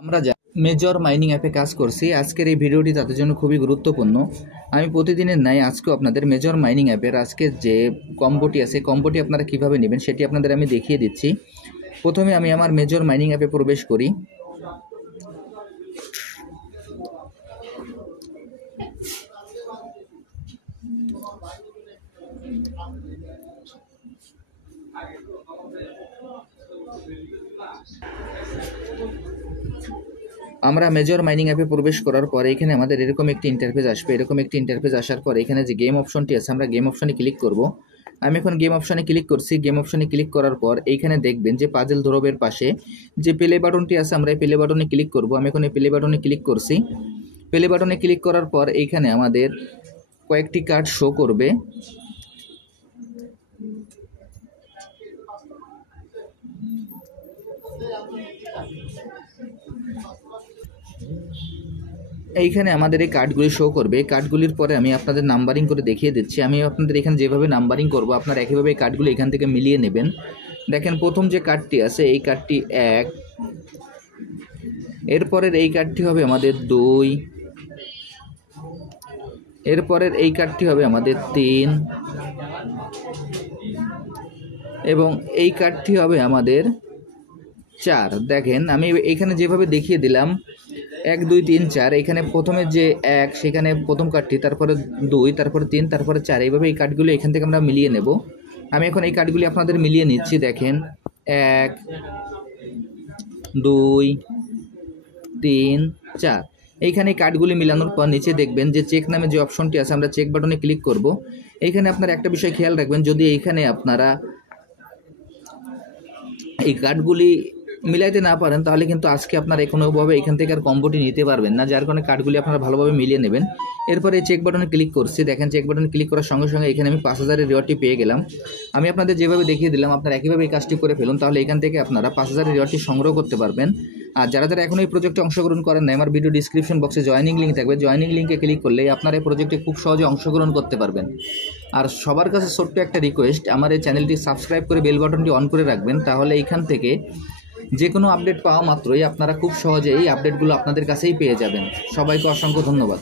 আমরা যা major mining অ্যাপে কাজ করছি, আজকের এই ভিডিওটি তাদের জন্য খুবই গুরুত্বপূর্ণ। আমি প্রতিদিনের ন্যায় আজকেও আপনাদের মেজর মাইনিং অ্যাপের আজকের যে কম্বোটি আছে, কম্বোটি আপনারা কিভাবে নেবেন সেটি আপনাদের আমি দেখিয়ে দিচ্ছি। প্রথমে আমি আমার মেজর মাইনিং অ্যাপে প্রবেশ করি। আমরা মেজর মাইনিং অ্যাপে প্রবেশ করার পরে এখানে আমাদের এরকম একটি ইন্টারফেস আসবে। এরকম একটি ইন্টারফেস আসার পরে এখানে যে গেম অপশনটি আছে, আমরা গেম অপশনে ক্লিক করব। আমি এখন গেম অপশনে ক্লিক করছি। গেম অপশনে ক্লিক করার পর এইখানে দেখবেন যে পাজেল ধ্রুবের পাশে যে প্লে বাটনটি আছে, আমরা এই প্লে বাটনে ক্লিক করব। আমি এখন এই প্লে বাটনে ক্লিক করছি। প্লে বাটনে ক্লিক করার পর এইখানে আমাদের কয়েকটি কার্ড শো করবে। এইখানে আমাদের এই কার্ডগুলি শো করবে। কার্ডগুলির পরে আমি আপনাদের নাম্বারিং করে দেখিয়ে দিচ্ছি। আমি আপনাদের এখানে যেভাবে নাম্বারিং করব, আপনারা একইভাবে এই কার্ডগুলি এখান থেকে মিলিয়ে নেবেন। দেখেন প্রথম যে কার্ডটি আছে এই কার্ডটি 1, এরপরের এই কার্ডটি হবে আমাদের 2, এরপরের এই কার্ডটি হবে আমাদের 3 এবং এই কার্ডটি হবে আমাদের 4। দেখেন আমি এখানে যেভাবে দেখিয়ে দিলাম 1 2 3 4, এখানে প্রথমে যে 1 সেখানে প্রথম কার্ডটি, তারপরে 2, তারপরে 3, তারপরে 4, এইভাবে এই কার্ডগুলি এখান থেকে আমরা মিলিয়ে নেব। আমি এখন এই কার্ডগুলি আপনাদের মিলিয়ে নিচ্ছি। দেখেন 1 2 3 4, এইখানে কার্ডগুলি মিলানোর পর নিচে দেখবেন যে চেক নামে যে অপশনটি আছে, আমরা চেক বাটনে ক্লিক করব। এইখানে আপনারা একটা বিষয় খেয়াল রাখবেন, যদি এইখানে আপনারা এই কার্ডগুলি মিলাইতে না পারেন তাহলে কিন্তু আজকে আপনারা কোনোভাবে এখান থেকে আর কম্বোটি নিতে পারবেন না, যার কারণে কার্ডগুলি আপনারা ভালোভাবে মিলিয়ে নেবেন। এরপরে এই চেক বাটনে ক্লিক করছি। দেখেন চেক বাটনে ক্লিক করার সঙ্গে সঙ্গে এখানে আমি 5000-এর রিওয়ার্ডটি পেয়ে গেলাম। আমি আপনাদের যেভাবে দেখিয়ে দিলাম আপনারা একইভাবে এই কাজটি করে ফেলুন, তাহলে এখান থেকে আপনারা 5000-এর রিওয়ার্ডটি সংগ্রহ করতে পারবেন। আর যারা এখনো এই প্রজেক্টে অংশগ্রহণ করেন না, আমার ভিডিও ডিসক্রিপশন বক্সে জয়েনিং লিঙ্ক থাকবে, জয়েনিং লিঙ্কে ক্লিক করলে আপনারা এই প্রজেক্টে খুব সহজে অংশগ্রহণ করতে পারবেন। আর সবার কাছে ছোট্ট একটা রিকোয়েস্ট, আমার এই চ্যানেলটি সাবস্ক্রাইব করে বেল বাটনটি অন করে রাখবেন, তাহলে এইখান থেকে যে কোনো আপডেট পাওয়া মাত্রই আপনারা খুব সহজে এই আপডেটগুলো আপনাদের কাছেই পেয়ে যাবেন। সবাইকে অসংখ্য ধন্যবাদ।